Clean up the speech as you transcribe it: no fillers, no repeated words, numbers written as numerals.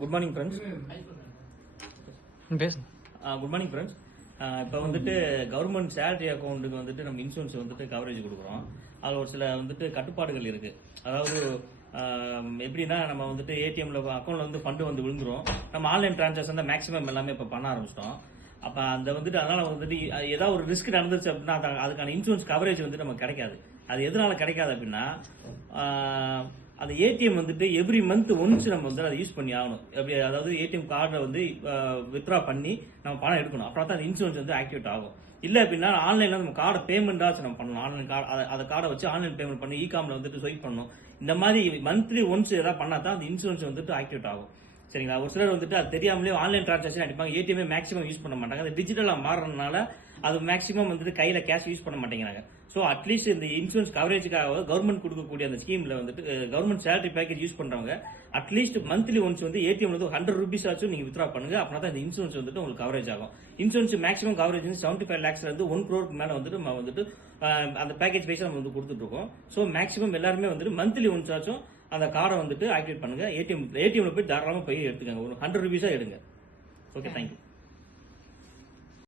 Good morning friends. Good morning friends. இப்போ வந்துட்டு government salary அக்கௌண்ட்டுக்கு வந்துட்டு நம்ம இன்சூரன்ஸ் வந்துட்டு கவரேஜ் கொடுக்குறோம். அதில் ஒரு சில வந்துட்டு கட்டுப்பாடுகள் இருக்கு. அதாவது எப்படின்னா, நம்ம வந்துட்டு ஏடிஎம்ல அக்கௌண்ட்ல வந்து ஃபண்டு வந்து விழுந்துரும். நம்ம ஆன்லைன் டிரான்சாக்ஷன் தான் மேக்ஸிமம் எல்லாமே இப்போ பண்ண ஆரம்பிச்சிட்டோம். அப்ப அந்த வந்துட்டு அதனால வந்துட்டு ஏதாவது ஒரு ரிஸ்க் நடந்துச்சு அப்படின்னா அதுக்கான இன்சூரன்ஸ் கவரேஜ் வந்து நமக்கு கிடைக்காது. அது எதனால கிடைக்காது அப்படின்னா, அந்த ஏடிஎம் வந்துட்டு எவ்ரி மந்த் ஒன்ஸ் நம்ம வந்து அதை யூஸ் பண்ணி ஆகணும். எப்படி, அதாவது ஏடிஎம் கார்டை வந்து வித்ரா பண்ணி நம்ம பணம் எடுக்கணும். அப்புறம் தான் அந்த இன்சூரன்ஸ் வந்து ஆக்டிவேட் ஆகும். இல்ல அப்படின்னா ஆன்லைன்ல நம்ம கார்டை பேமெண்டாச்சும் நம்ம பண்ணணும். ஆன்லைன் கார்டு, அந்த கார்டை வச்சு ஆன்லைன் பேமெண்ட் பண்ணி இகாம்ல வந்துட்டு ஸ்வைப் பண்ணணும். இந்த மாதிரி மந்த்லி ஒன்ஸ் ஏதாவது பண்ணா தான் அந்த இன்சூரன்ஸ் வந்துட்டு ஆக்டிவேட் ஆகும். சரிங்களா? ஒரு சிலர் வந்துட்டு அது தெரியாமலே ஆன்லைன் டிரான்சாக்ஷன் அடிப்பாங்க. ஏடிஎம் மேக்ஸிமம் யூஸ் பண்ண மாட்டாங்க. அது டிஜிட்டலா மாறதுனால அது மேக்ஸிமம் வந்துட்டு கையில கேஷ் யூஸ் பண்ண மாட்டேங்கிறாங்க. ஸோ அட்லீஸ்ட் இந்த இன்சூரன்ஸ் கவரேஜுக்காக கவர்மெண்ட் கொடுக்கக்கூடிய அந்த ஸ்கீம்ல வந்துட்டு கவர்மெண்ட் சேலரி பேக்கேஜ் யூஸ் பண்றவங்க அட்லீஸ்ட் மந்த்லி ஒன்ஸ் வந்து ஏடிஎம் வந்து 100 rupees ஆச்சும் நீங்க வித்ரா பண்ணுங்க. அப்படின்னா தான் இந்த இன்சூரன்ஸ் வந்துட்டு உங்களுக்கு கவரேஜ் ஆகும். இன்சூரன்ஸ் மேக்ஸிமம் கவரேஜ் வந்து 75 lakhsல இருந்து 1 crore மேல வந்துட்டு நம்ம வந்துட்டு அந்த பேக்கேஜ் வைஸ் நம்ம வந்து கொடுத்துட்டு இருக்கோம். ஸோ மேக்ஸிமம் எல்லாருமே வந்துட்டு மந்த்லி ஒன்ஸ் ஆச்சும் அந்த கார்டை வந்துட்டு ஆக்டிவேட் பண்ணுங்க. ஏடிஎம்ல போய் தாராளமா போய் எடுத்துக்கங்க. ஒரு 100 rupees எடுங்க. Okay, thank you.